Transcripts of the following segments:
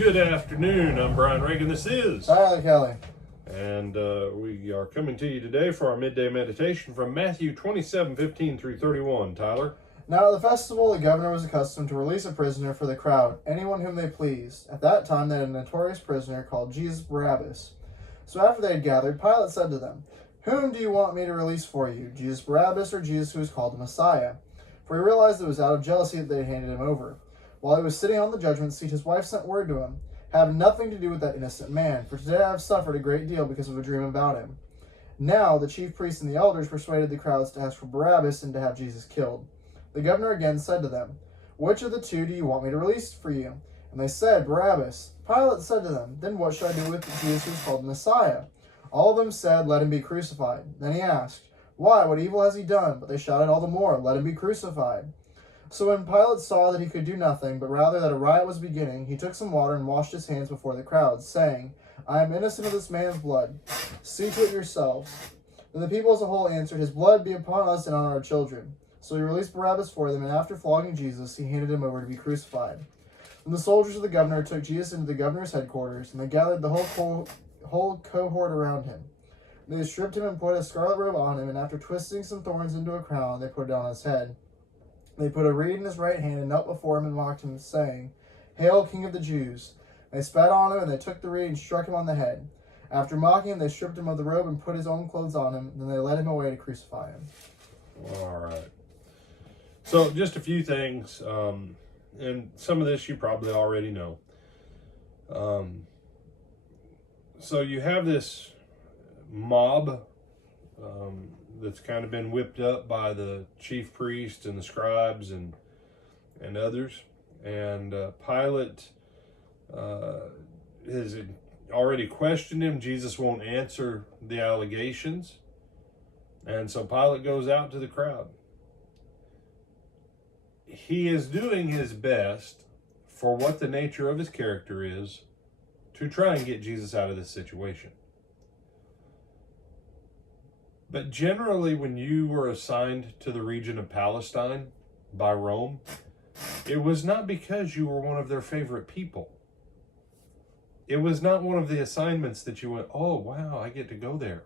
Good afternoon. I'm Brian Reagan. This is Tyler Kelly. And we are coming to you today for our midday meditation from Matthew 27:15 through 31. Tyler? Now at the festival, the governor was accustomed to release a prisoner for the crowd, anyone whom they pleased. At that time, they had a notorious prisoner called Jesus Barabbas. So after they had gathered, Pilate said to them, "Whom do you want me to release for you, Jesus Barabbas or Jesus who is called the Messiah?" For he realized it was out of jealousy that they had handed him over. While he was sitting on the judgment seat, his wife sent word to him, "Have nothing to do with that innocent man, for today I have suffered a great deal because of a dream about him." Now the chief priests and the elders persuaded the crowds to ask for Barabbas and to have Jesus killed. The governor again said to them, "Which of the two do you want me to release for you?" And they said, "Barabbas." Pilate said to them, "Then what should I do with Jesus who is called the Messiah?" All of them said, "Let him be crucified." Then he asked, "Why? What evil has he done?" But they shouted all the more, "Let him be crucified." So when Pilate saw that he could do nothing, but rather that a riot was beginning, he took some water and washed his hands before the crowd, saying, "I am innocent of this man's blood. See to it yourselves." Then the people as a whole answered, "His blood be upon us and on our children." So he released Barabbas for them, and after flogging Jesus, he handed him over to be crucified. Then the soldiers of the governor took Jesus into the governor's headquarters, and they gathered the whole cohort around him. They stripped him and put a scarlet robe on him, and after twisting some thorns into a crown, they put it on his head. They put a reed in his right hand and knelt before him and mocked him, saying, "Hail, King of the Jews!" They spat on him, and they took the reed and struck him on the head. After mocking him, they stripped him of the robe and put his own clothes on him. Then they led him away to crucify him. All right. So just a few things, and some of this you probably already know. So you have this mob that's kind of been whipped up by the chief priest and the scribes and others. And Pilate has already questioned him. Jesus won't answer the allegations. And so Pilate goes out to the crowd. He is doing his best for what the nature of his character is to try and get Jesus out of this situation. But generally, when you were assigned to the region of Palestine by Rome, it was not because you were one of their favorite people. It was not one of the assignments that you went, "Oh, wow, I get to go there."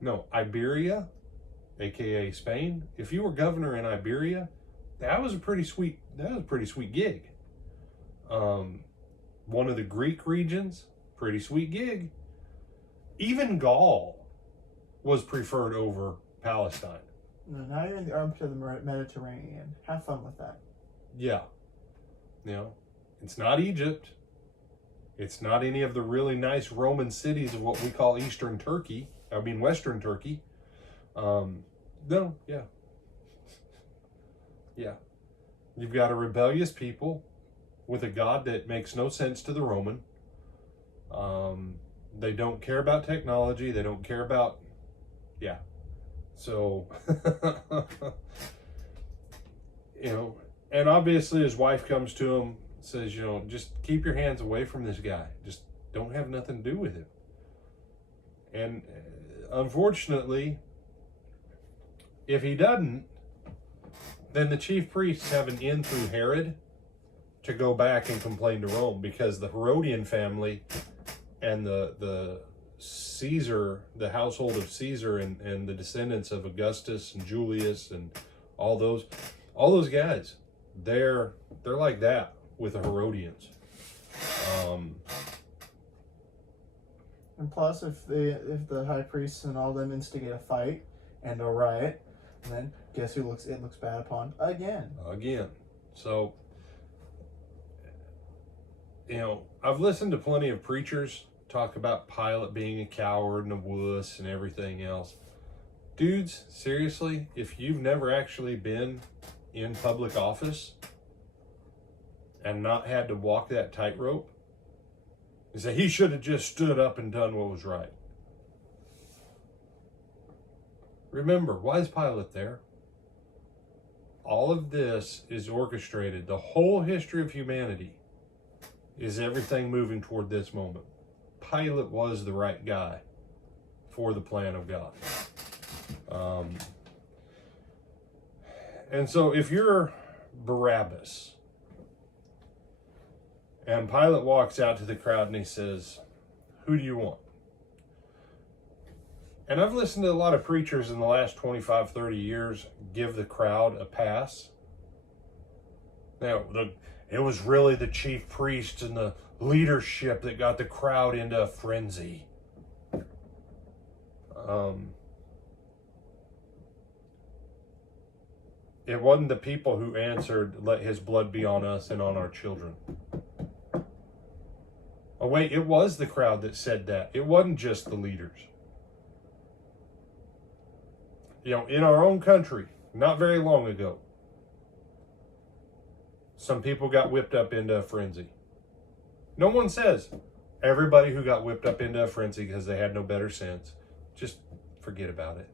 No, Iberia, aka Spain, if you were governor in Iberia, that was a pretty sweet gig. One of the Greek regions, pretty sweet gig. Even Gaul was preferred over Palestine. No, now you're in the armpit of the Mediterranean. Have fun with that. Yeah. You know, it's not Egypt. It's not any of the really nice Roman cities of what we call Western Turkey. No, yeah. Yeah. You've got a rebellious people with a God that makes no sense to the Roman. They don't care about technology. They don't care about, yeah. So, and obviously his wife comes to him, says, just keep your hands away from this guy. Just don't have nothing to do with him. And unfortunately, if he doesn't, then the chief priests have an in through Herod to go back and complain to Rome, because the Herodian family and the Caesar, the household of Caesar and the descendants of Augustus and Julius and all those guys, they're like that with the Herodians. And plus, if the high priests and all them instigate a fight and a riot, then guess who looks bad upon again. So, I've listened to plenty of preachers talk about Pilate being a coward and a wuss and everything else. Dudes, seriously, if you've never actually been in public office and not had to walk that tightrope, you say he should have just stood up and done what was right. Remember, why is Pilate there? All of this is orchestrated. The whole history of humanity is everything moving toward this moment. Pilate was the right guy for the plan of God. And so if you're Barabbas And Pilate walks out to the crowd and he says, "Who do you want?" And I've listened to a lot of preachers in the last 25, 30 years give the crowd a pass. Now, it was really the chief priests and the leadership that got the crowd into a frenzy. It wasn't the people who answered, "Let his blood be on us and on our children." Oh wait, it was the crowd that said that. It wasn't just the leaders. You know, in our own country, not very long ago, some people got whipped up into a frenzy. No one says everybody who got whipped up into a frenzy because they had no better sense, just forget about it.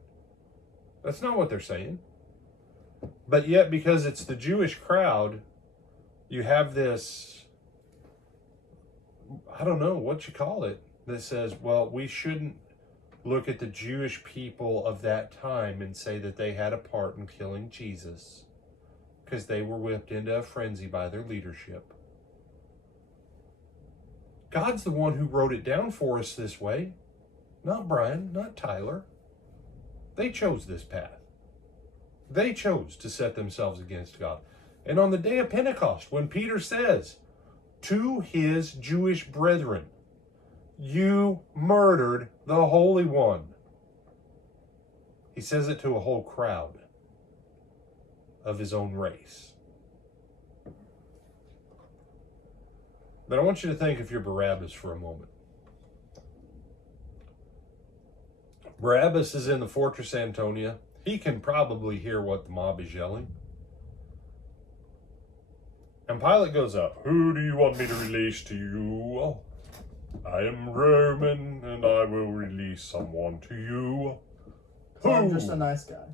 That's not what they're saying. But yet, because it's the Jewish crowd, you have this, I don't know what you call it, that says, well, we shouldn't look at the Jewish people of that time and say that they had a part in killing Jesus because they were whipped into a frenzy by their leadership. God's the one who wrote it down for us this way, not Brian, not Tyler. They chose this path. They chose to set themselves against God. And on the day of Pentecost, when Peter says to his Jewish brethren, "You murdered the Holy One," he says it to a whole crowd of his own race. But I want you to think if you're Barabbas for a moment. Barabbas is in the Fortress Antonia. He can probably hear what the mob is yelling. And Pilate goes up. "Who do you want me to release to you?" "I am Roman, and I will release someone to you." So I'm just a nice guy.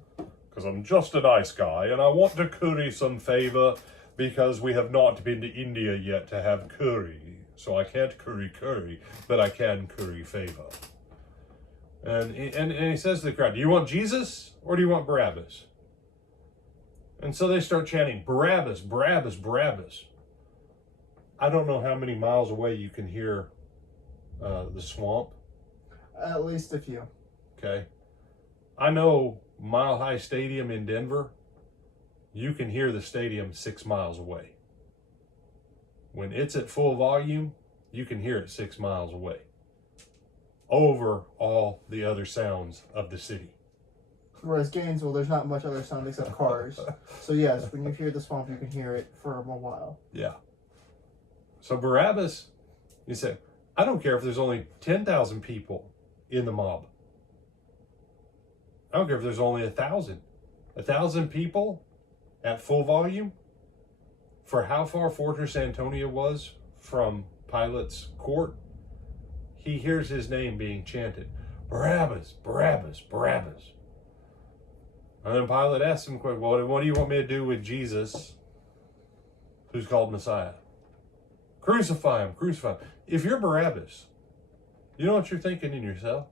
Because I'm just a nice guy, and I want to curry some favor, because we have not been to India yet to have curry. So I can't curry, but I can curry favor. And he says to the crowd, "Do you want Jesus or do you want Barabbas?" And so they start chanting, "Barabbas, Barabbas, Barabbas." I don't know how many miles away you can hear the swamp. At least a few. Okay. I know Mile High Stadium in Denver, you can hear the stadium 6 miles away. When it's at full volume, you can hear it 6 miles away, over all the other sounds of the city. Whereas Gainesville, there's not much other sound except cars. So yes, when you hear the swamp, you can hear it for a while. Yeah. So Barabbas, you say, I don't care if there's only 10,000 people in the mob. I don't care if there's only 1,000. 1,000 people at full volume for how far Fortress Antonia was from Pilate's court. He hears his name being chanted, "Barabbas, Barabbas, Barabbas." And then Pilate asks him, "Well, what do you want me to do with Jesus, who's called Messiah?" "Crucify him, crucify him." If you're Barabbas, you know what you're thinking in yourself?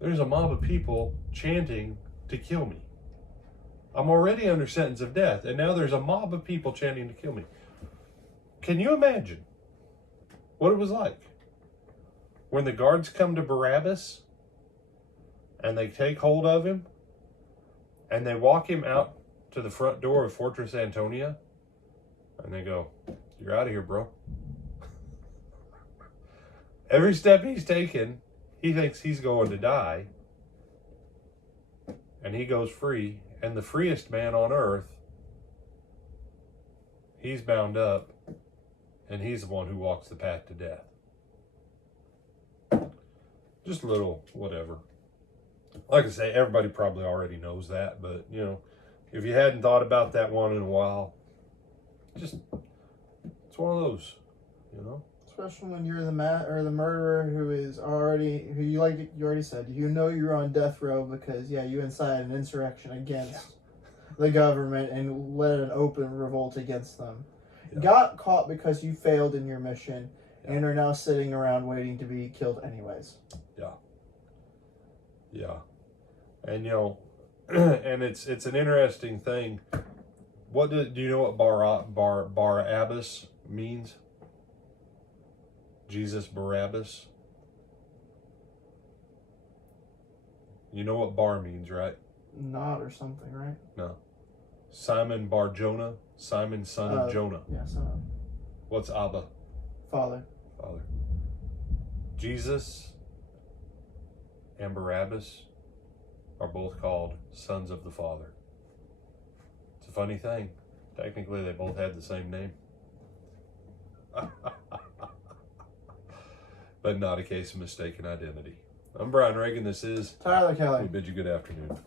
There's a mob of people chanting to kill me. I'm already under sentence of death, and now there's a mob of people chanting to kill me. Can you imagine what it was like when the guards come to Barabbas and they take hold of him and they walk him out to the front door of Fortress Antonia and they go, "You're out of here, bro." Every step he's taken, he thinks he's going to die, and he goes free. And the freest man on earth, he's bound up, and he's the one who walks the path to death. Just a little whatever. Like I say, everybody probably already knows that, but you know, if you hadn't thought about that one in a while, just it's one of those, you know. Especially when you're the the murderer who you already said, you know you're on death row because you incited an insurrection against the government and led an open revolt against them. Yeah. Got caught because you failed in your mission and are now sitting around waiting to be killed anyways. Yeah. And you know, and it's an interesting thing. Do you know what Barabbas means? Jesus Barabbas. You know what bar means, right? Not or something, right? No. Simon Bar Jonah, Simon son of Jonah. Yeah, son of. What's Abba? Father. Father. Jesus and Barabbas are both called sons of the Father. It's a funny thing. Technically, they both had the same name. But not a case of mistaken identity. I'm Brian Reagan. This is Tyler Kelly. We bid you good afternoon.